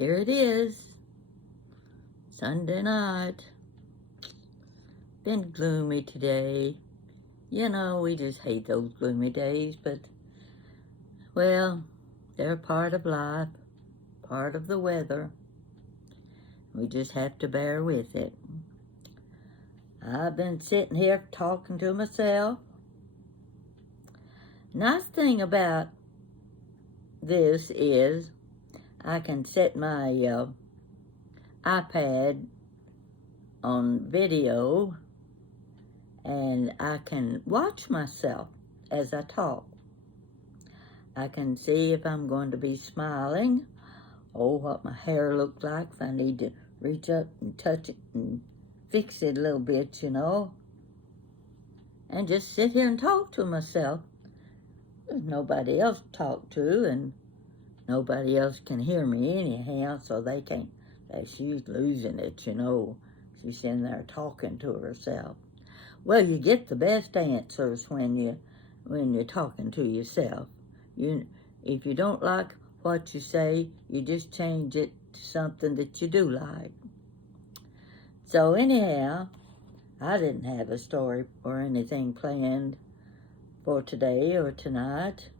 Here it is, Sunday night. Been gloomy today. You know, we just hate those gloomy days, but, well, they're part of life, part of the weather. We just have to bear with it. I've been sitting here talking to myself. Nice thing about this is I can set my iPad on video and I can watch myself as I talk. I can see if I'm going to be smiling or what my hair looks like, if I need to reach up and touch it and fix it a little bit, you know, and just sit here and talk to myself. There's nobody else to talk to, and nobody else can hear me anyhow, so they can't say she's losing it, you know. She's sitting there talking to herself. Well, you get the best answers when you're talking to yourself. If you don't like what you say, you just change it to something that you do like. So anyhow, I didn't have a story or anything planned for today or tonight.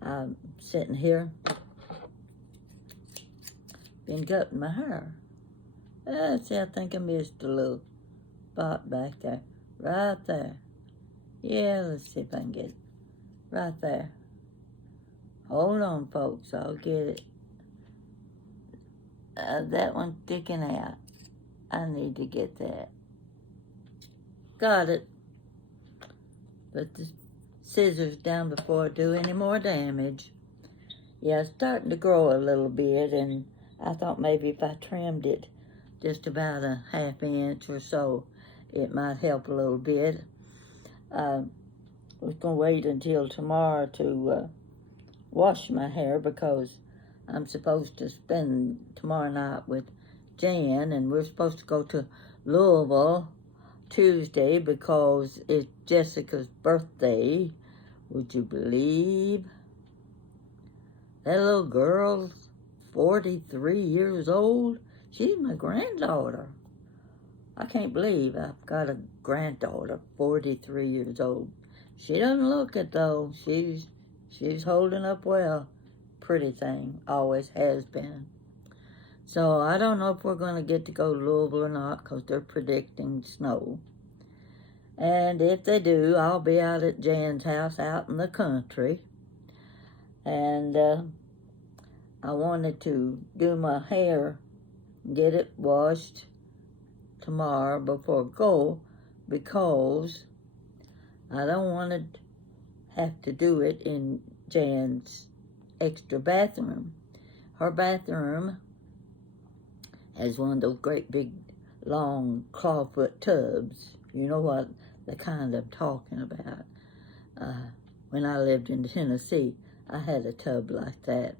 I'm sitting here, been cutting my hair. See, I think I missed a little spot back there. Right there. Yeah, let's see if I can get it. Right there. Hold on, folks. I'll get it. That one's sticking out. I need to get that. Got it. Put the scissors down before I do any more damage. Yeah, it's starting to grow a little bit, and I thought maybe if I trimmed it just about a ½ inch or so, it might help a little bit. I was going to wait until tomorrow to wash my hair because I'm supposed to spend tomorrow night with Jan, and we're supposed to go to Louisville Tuesday because it's Jessica's birthday. Would you believe? That little girl's 43 years old. She's my granddaughter. I can't believe I've got a granddaughter, 43 years old. She doesn't look it, though. She's holding up well. Pretty thing. Always has been. So I don't know if we're going to get to go to Louisville or not because they're predicting snow. And if they do, I'll be out at Jan's house out in the country. And I wanted to do my hair, get it washed tomorrow before I go because I don't want to have to do it in Jan's extra bathroom. Her bathroom has one of those great big long clawfoot tubs. You know what the kind I'm talking about. When I lived in Tennessee, I had a tub like that.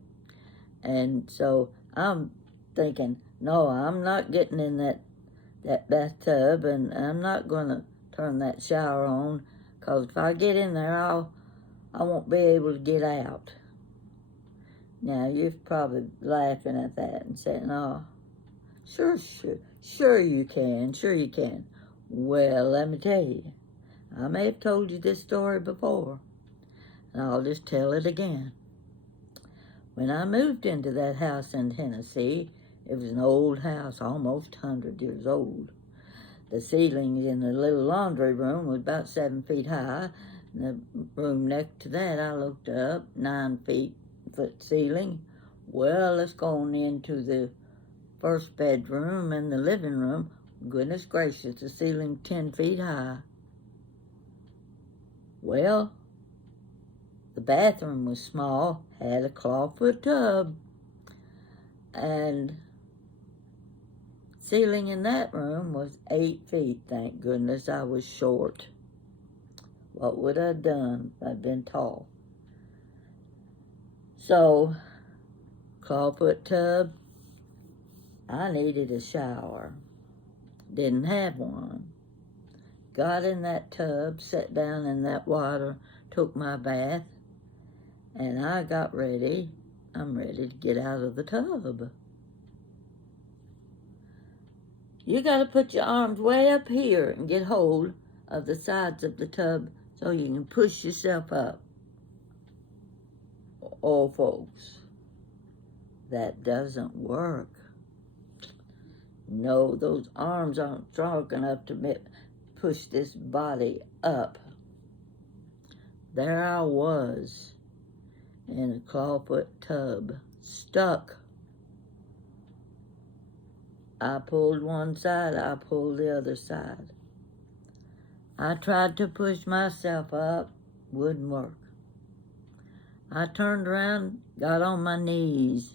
And so I'm thinking, no, I'm not getting in that bathtub, and I'm not going to turn that shower on, because if I get in there, I won't be able to get out. Now, you're probably laughing at that and saying, oh, sure you can. Well, let me tell you, I may have told you this story before, and I'll just tell it again. When I moved into that house in Tennessee, it was an old house, almost 100 years old. The ceilings in the little laundry room was about 7 feet high. And the room next to that, I looked up, 9 foot ceiling. Well, let's go on into the first bedroom and the living room. Goodness gracious, the ceiling 10 feet high. Well, the bathroom was small, had a clawfoot tub, and ceiling in that room was 8 feet. Thank goodness I was short. What would I have done if I'd been tall? So, clawfoot tub, I needed a shower. Didn't have one. Got in that tub, sat down in that water, took my bath, and I got ready I'm ready to get out of the tub. You got to put your arms way up here and get hold of the sides of the tub so you can push yourself up. Oh, folks, that doesn't work. No, those arms aren't strong enough to push this body up. There I was in a clawfoot tub, stuck. I pulled one side, I pulled the other side. I tried to push myself up, wouldn't work. I turned around, got on my knees.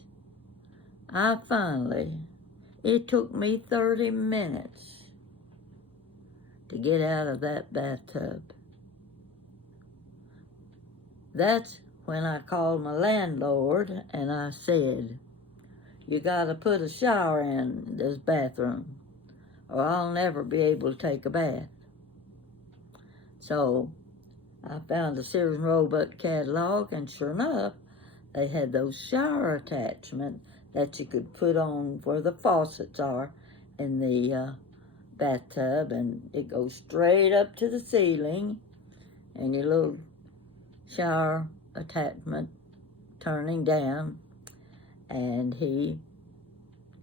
It took me 30 minutes to get out of that bathtub. That's when I called my landlord and I said, you gotta put a shower in this bathroom or I'll never be able to take a bath. So I found a Sears and Roebuck catalog, and sure enough, they had those shower attachments that you could put on where the faucets are in the bathtub, and it goes straight up to the ceiling, and your little shower attachment turning down, and he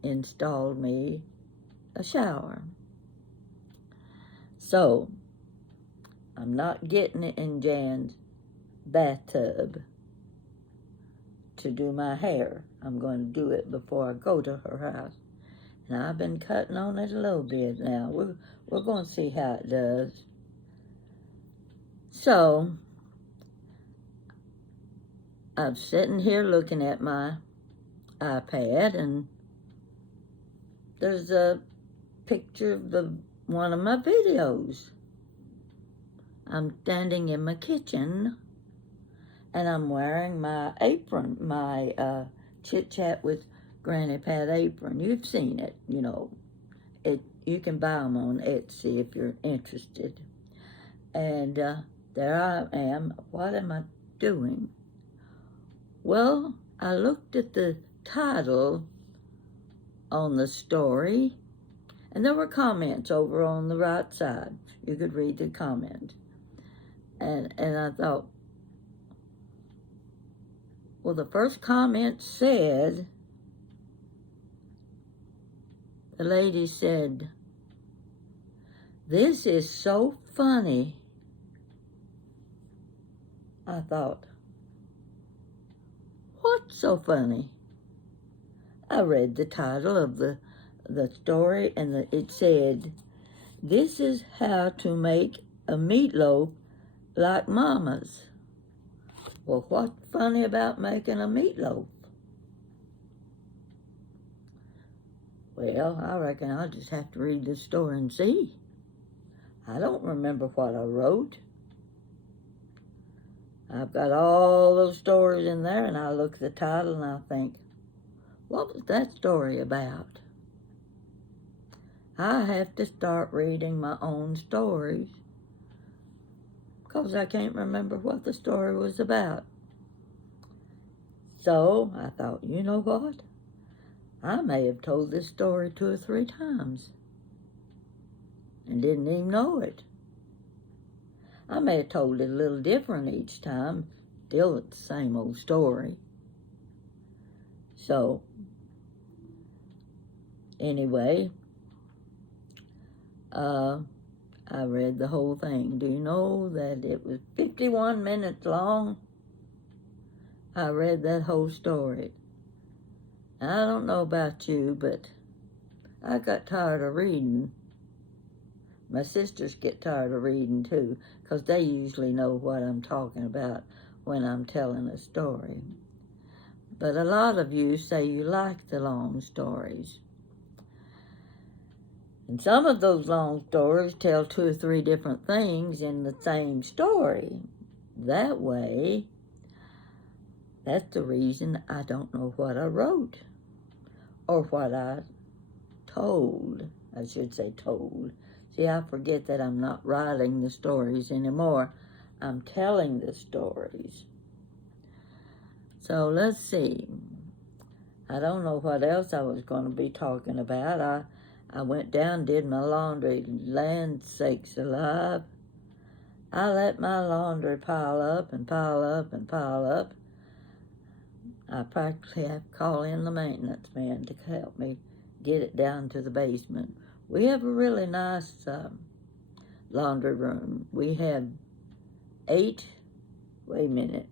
installed me a shower. So I'm not getting it in Jan's bathtub to do my hair. I'm going to do it before I go to her house. And I've been cutting on it a little bit now. We're going to see how it does. So I'm sitting here looking at my iPad, and there's a picture of one of my videos. I'm standing in my kitchen, and I'm wearing my apron, my Chit Chat with Granny Pat apron. You've seen it, you know. You can buy them on Etsy if you're interested. And there I am. What am I doing? Well, I looked at the title on the story, and there were comments over on the right side. You could read the comments. And I thought, well, the first comment said, the lady said, "This is so funny." I thought, what's so funny? I read the title of the story, and it said, "This is how to make a meatloaf like Mama's." Well, what's funny about making a meatloaf? Well, I reckon I'll just have to read the story and see. I don't remember what I wrote. I've got all those stories in there, and I look at the title and I think, what was that story about? I have to start reading my own stories because I can't remember what the story was about. So I thought, you know what? I may have told this story 2 or 3 times and didn't even know it. I may have told it a little different each time, still it's the same old story. So, anyway, I read the whole thing. Do you know that it was 51 minutes long? I read that whole story. I don't know about you, but I got tired of reading. My sisters get tired of reading too, because they usually know what I'm talking about when I'm telling a story. But a lot of you say you like the long stories. And some of those long stories tell 2 or 3 different things in the same story. That way, that's the reason I don't know what I wrote or what I told. I should say told. See, I forget that I'm not writing the stories anymore. I'm telling the stories. So let's see. I don't know what else I was going to be talking about. I went down, did my laundry. Land sakes alive. I let my laundry pile up and pile up and pile up. I practically have to call in the maintenance man to help me get it down to the basement. We have a really nice laundry room. We have 8, wait a minute.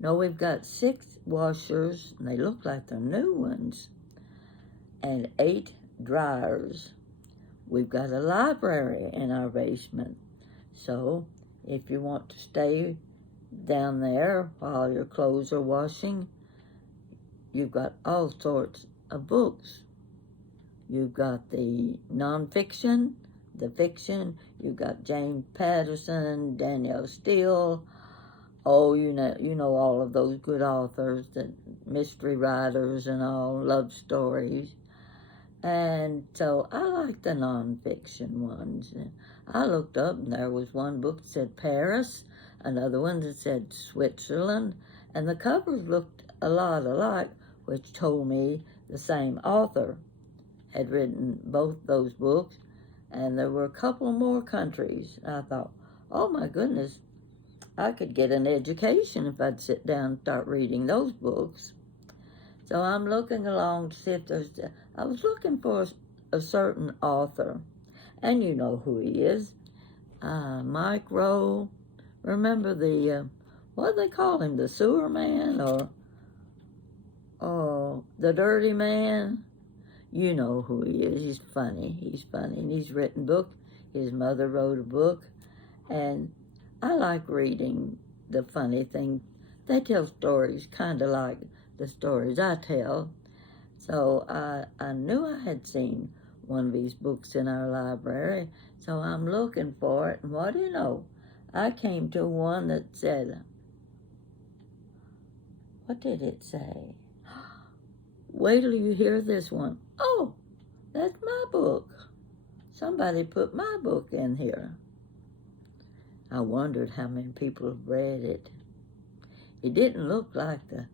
No, we've got 6 washers, and they look like they're new ones, and 8 dryers. We've got a library in our basement. So if you want to stay down there while your clothes are washing, you've got all sorts of books. You've got the nonfiction, the fiction. You've got James Patterson, Danielle Steele. Oh, you know all of those good authors, the mystery writers and all, love stories. And so I like the nonfiction ones. I looked up, and there was one book that said Paris, another one that said Switzerland, and the covers looked a lot alike, which told me the same author had written both those books, and there were a couple more countries. I thought, oh my goodness, I could get an education if I'd sit down and start reading those books. So I'm looking along to see if I was looking for a certain author, and you know who he is, Mike Rowe. Remember what do they call him, the sewer man or the dirty man? You know who he is. He's funny, and he's written books. His mother wrote a book, and I like reading the funny thing. They tell stories kind of like the stories I tell. So I knew I had seen one of these books in our library, so I'm looking for it, and what do you know? I came to one that said, what did it say? Wait till you hear this one. Oh, that's my book. Somebody put my book in here. I wondered how many people have read it. It didn't look like the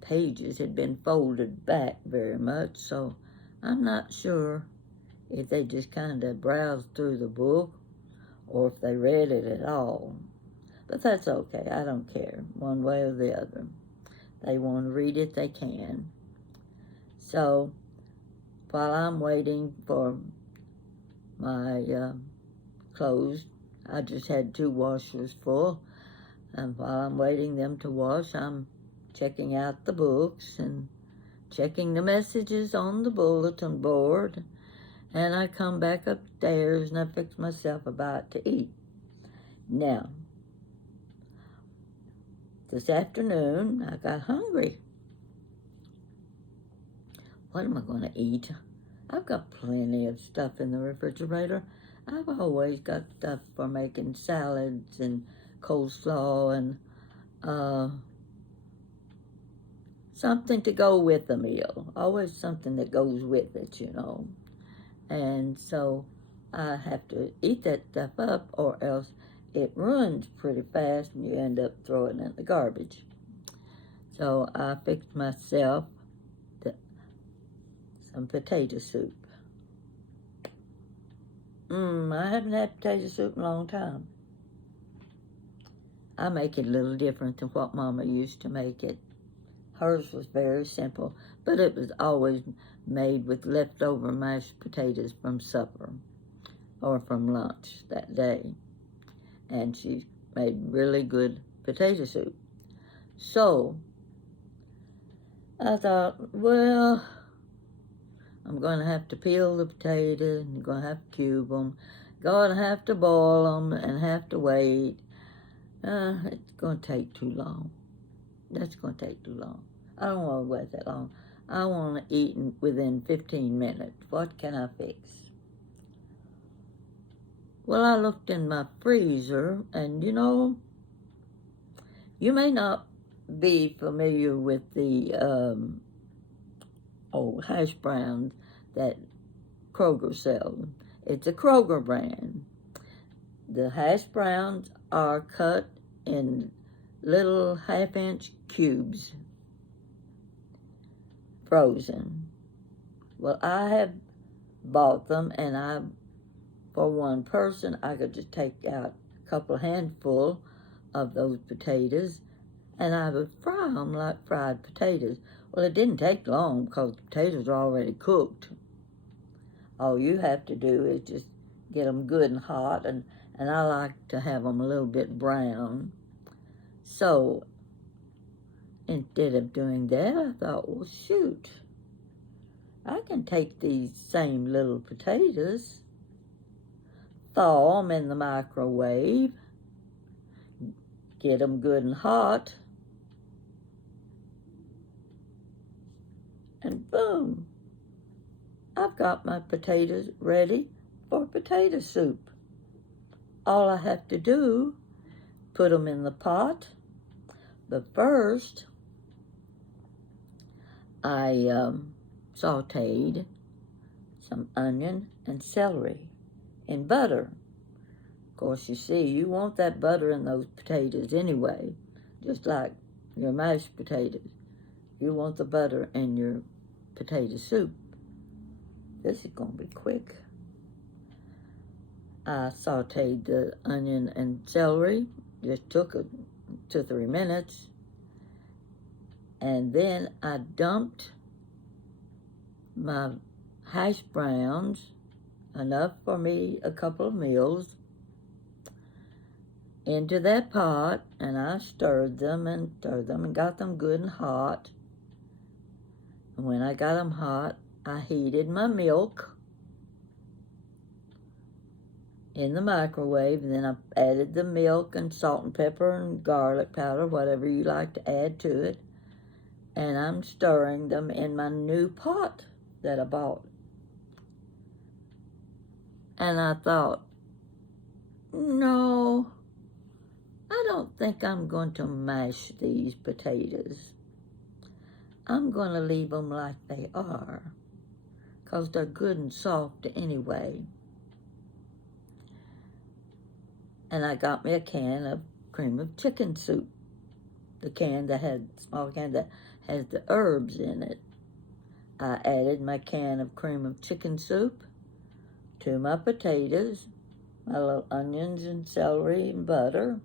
pages had been folded back very much, so I'm not sure if they just kind of browsed through the book or if they read it at all. But that's okay. I don't care one way or the other. They want to read it, they can. So while I'm waiting for my clothes, I just had 2 washers full, and while I'm waiting them to wash, I'm checking out the books and checking the messages on the bulletin board, and I come back upstairs and I fix myself a bite to eat. Now, this afternoon, I got hungry. What am I going to eat? I've got plenty of stuff in the refrigerator. I've always got stuff for making salads and coleslaw and something to go with the meal. Always something that goes with it, you know. And so I have to eat that stuff up, or else it ruins pretty fast and you end up throwing it in the garbage. So I fixed myself some potato soup. I haven't had potato soup in a long time. I make it a little different than what Mama used to make it. Hers was very simple, but it was always made with leftover mashed potatoes from supper or from lunch that day. And she made really good potato soup. So I thought, well, I'm going to have to peel the potatoes, and I'm going to have to cube them, going to have to boil them, and have to wait. It's going to take too long. That's going to take too long. I don't want to wait that long. I want to eat within 15 minutes. What can I fix? Well, I looked in my freezer, and you know, you may not be familiar with the hash browns that Kroger sells. It's a Kroger brand. The hash browns are cut in little half-inch cubes, frozen. Well, I have bought them, and for one person, I could just take out a couple handful of those potatoes, and I would fry them like fried potatoes. Well, it didn't take long because the potatoes are already cooked. All you have to do is just get them good and hot, and I like to have them a little bit brown. So instead of doing that, I thought, well, shoot, I can take these same little potatoes, thaw them in the microwave, get them good and hot, and boom, I've got my potatoes ready for potato soup. All I have to do, put them in the pot, but first I sauteed some onion and celery in butter. Of course, you see, you want that butter in those potatoes anyway, just like your mashed potatoes. You want the butter in your potato soup. This is going to be quick. I sauteed the onion and celery. Just took 2 or 3 minutes. And then I dumped my hash browns, enough for me a couple of meals, into that pot, and I stirred them and got them good and hot. And when I got them hot, I heated my milk in the microwave, and then I added the milk and salt and pepper and garlic powder, whatever you like to add to it. And I'm stirring them in my new pot that I bought. And I thought, no, I don't think I'm going to mash these potatoes. I'm going to leave them like they are, because they're good and soft anyway. And I got me a can of cream of chicken soup. The small can that has the herbs in it. I added my can of cream of chicken soup to my potatoes, my little onions and celery and butter,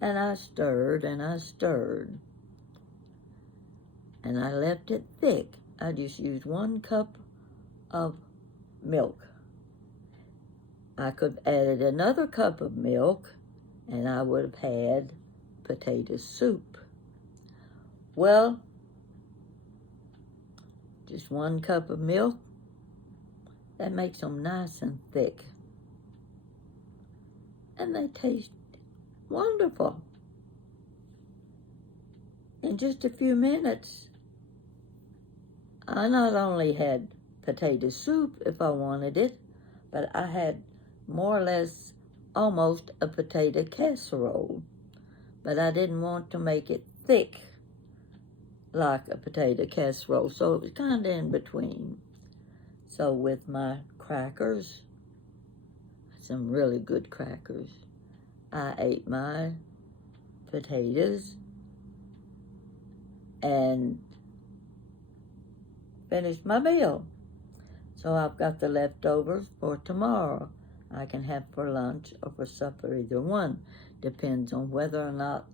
and I stirred and I stirred. And I left it thick. I just used 1 cup of milk. I could have added another cup of milk, and I would have had potato soup. Well, just 1 cup of milk, that makes them nice and thick. And they taste wonderful. In just a few minutes, I not only had potato soup if I wanted it, but I had more or less almost a potato casserole. But I didn't want to make it thick like a potato casserole, so it was kind of in between. So with my crackers, some really good crackers, I ate my potatoes and finished my meal. So I've got the leftovers for tomorrow. I can have for lunch or for supper, either one. Depends on whether or not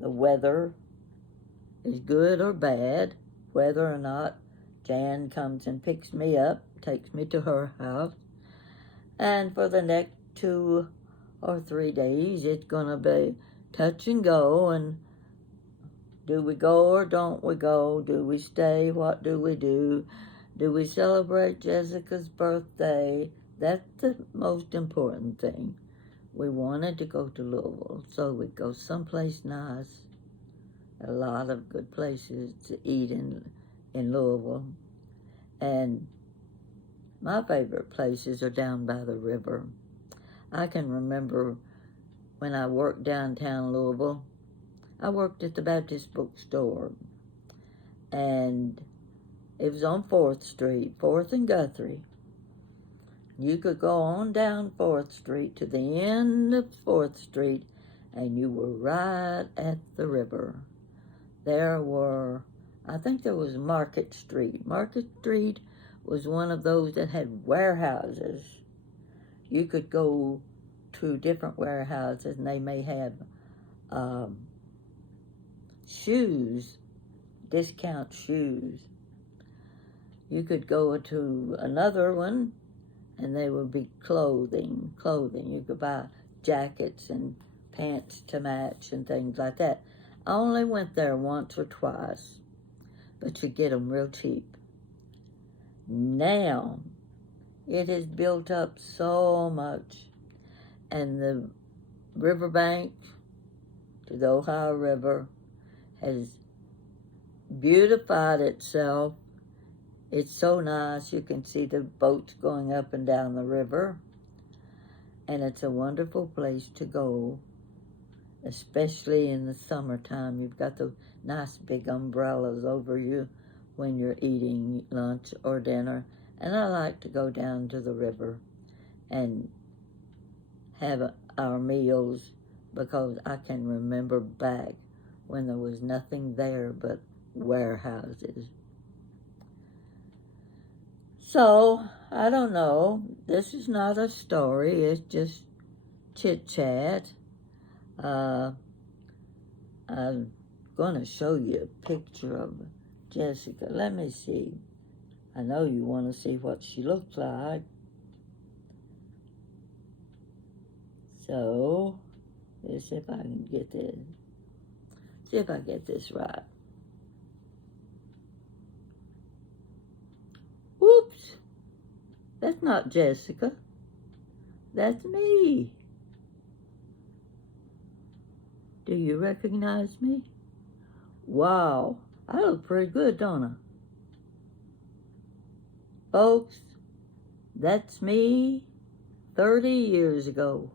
the weather is good or bad, whether or not Jan comes and picks me up, takes me to her house. And for the next 2 or 3 days, it's going to be touch and go, and do we go or don't we go? Do we stay? What do we do? Do we celebrate Jessica's birthday? That's the most important thing. We wanted to go to Louisville, so we'd go someplace nice. A lot of good places to eat in Louisville. And my favorite places are down by the river. I can remember when I worked downtown Louisville, I worked at the Baptist bookstore, and it was on 4th Street, 4th and Guthrie. You could go on down 4th Street to the end of 4th Street, and you were right at the river. There were, I think there was Market Street. Market Street was one of those that had warehouses. You could go to different warehouses, and they may have shoes, discount shoes. You could go to another one, and they would be clothing. You could buy jackets and pants to match and things like that. I only went there once or twice, but you get them real cheap. Now, it has built up so much, and the riverbank to the Ohio River has beautified itself. It's so nice. You can see the boats going up and down the river, and it's a wonderful place to go, especially in the summertime. You've got those nice big umbrellas over you when you're eating lunch or dinner, and I like to go down to the river and have our meals, because I can remember back when there was nothing there but warehouses. So, I don't know. This is not a story. It's just chit-chat. I'm going to show you a picture of Jessica. Let me see. I know you want to see what she looks like. So, let's see if I can get this. See if I get this right. Whoops! That's not Jessica. That's me. Do you recognize me? Wow, I look pretty good, don't I? Folks, that's me 30 years ago.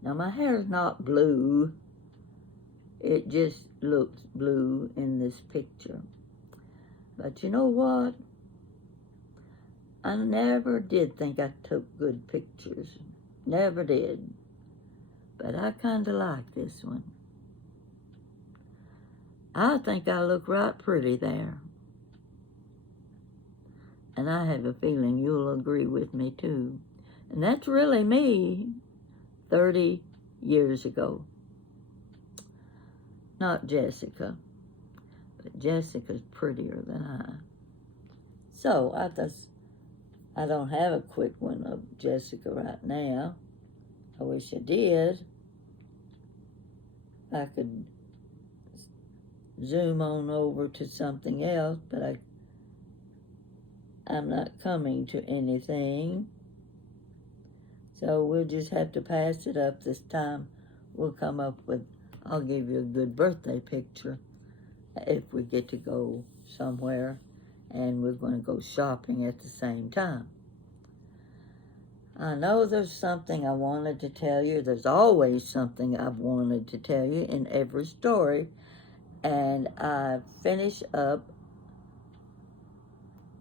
Now, my hair's not blue. It just looks blue in this picture. But you know what? I never did think I took good pictures. Never did. But I kind of like this one. I think I look right pretty there. And I have a feeling you'll agree with me too. And that's really me 30 years ago. Not Jessica, but Jessica's prettier than I. So I don't have a quick one of Jessica right now. I wish I did. I could zoom on over to something else, but I'm not coming to anything. So we'll just have to pass it up this time. We'll come up with, I'll give you a good birthday picture if we get to go somewhere, and we're going to go shopping at the same time. I know there's something I wanted to tell you. There's always something I've wanted to tell you in every story, and I finish up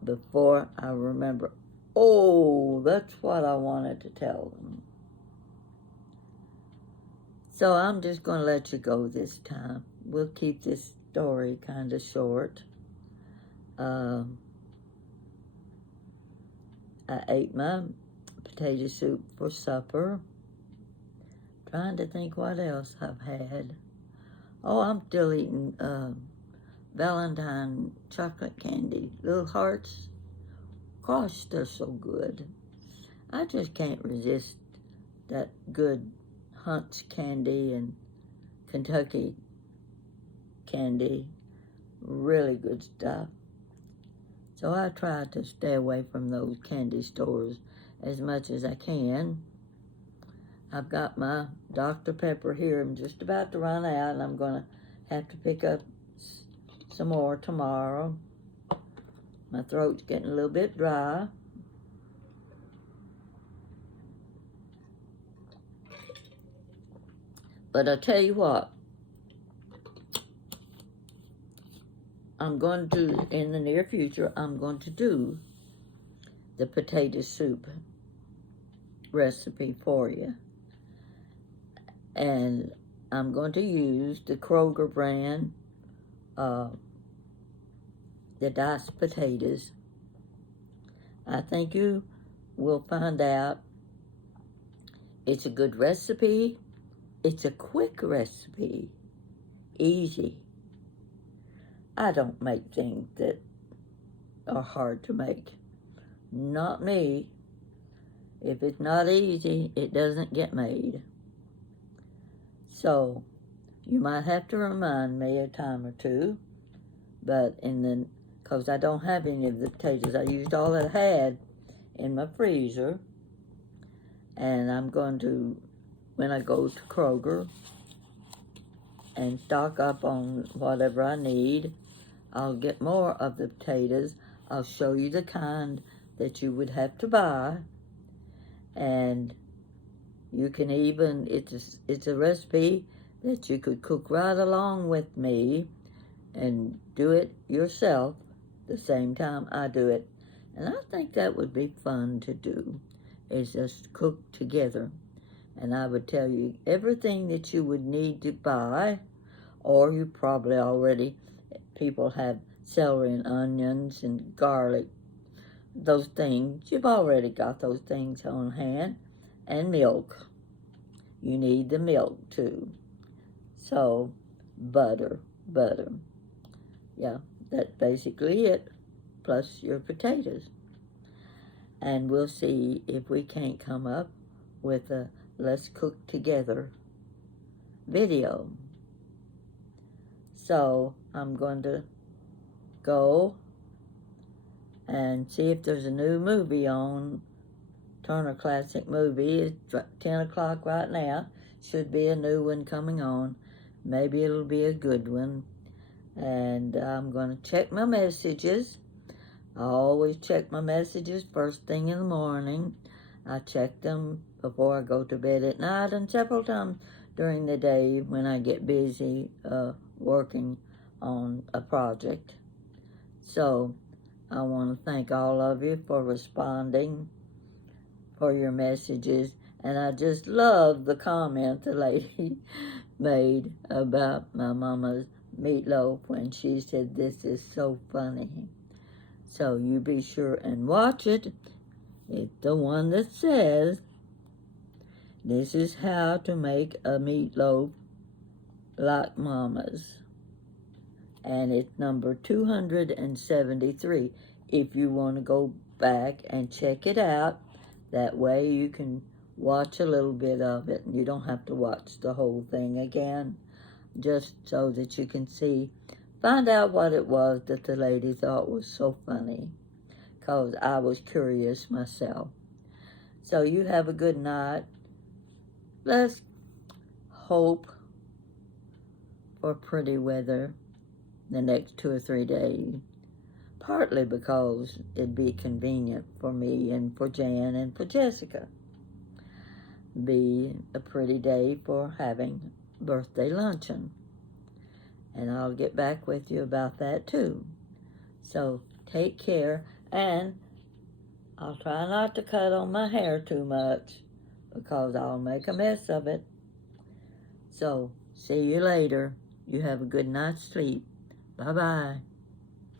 before I remember. Oh, that's what I wanted to tell them. So I'm just going to let you go this time. We'll keep this story kind of short. I ate my potato soup for supper. Trying to think what else I've had. Oh, I'm still eating Valentine chocolate candy. Little hearts. Gosh, they're so good. I just can't resist that good Hunt's candy and Kentucky candy. Really good stuff. So I try to stay away from those candy stores as much as I can. I've got my Dr. Pepper here. I'm just about to run out, and I'm going to have to pick up some more tomorrow. My throat's getting a little bit dry. But I'll tell you what, I'm going to do, in the near future, I'm going to do the potato soup recipe for you. And I'm going to use the Kroger brand, the diced potatoes. I think you will find out it's a good recipe. It's a quick recipe. Easy. I don't make things that are hard to make. Not me. If it's not easy, it doesn't get made. So, you might have to remind me a time or two, but because I don't have any of the potatoes. I used all that I had in my freezer, and I'm going to, when I go to Kroger and stock up on whatever I need, I'll get more of the potatoes. I'll show you the kind that you would have to buy, and you can even, it's a recipe that you could cook right along with me and do it yourself the same time I do it. And I think that would be fun to do, is just cook together. And I would tell you everything that you would need to buy, or you probably already, people have celery and onions and garlic, those things. You've already got those things on hand. And milk. You need the milk too. So, butter. Yeah, that's basically it, plus your potatoes. And we'll see if we can't come up with a let's cook together video. So, I'm going to go and see if there's a new movie on Turner Classic Movie. It's 10 o'clock right now. Should be a new one coming on. Maybe it'll be a good one. And I'm going to check my messages. I always check my messages first thing in the morning. I check them before I go to bed at night and several times during the day when I get busy working on a project. So I want to thank all of you for responding, for your messages, and I just love the comment the lady made about my mama's meatloaf when she said, "This is so funny." So you be sure and watch it. It's the one that says, "This is how to make a meatloaf like mama's." And it's number 273 if you want to go back and check it out. That way you can watch a little bit of it. You don't have to watch the whole thing again, just so that you can find out what it was that the lady thought was so funny, because I was curious myself. So you have a good night. Let's hope for pretty weather the next 2 or 3 days. Partly because it'd be convenient for me and for Jan and for Jessica. Be a pretty day for having birthday luncheon. And I'll get back with you about that too. So take care, and I'll try not to cut on my hair too much because I'll make a mess of it. So see you later. You have a good night's sleep. Bye-bye.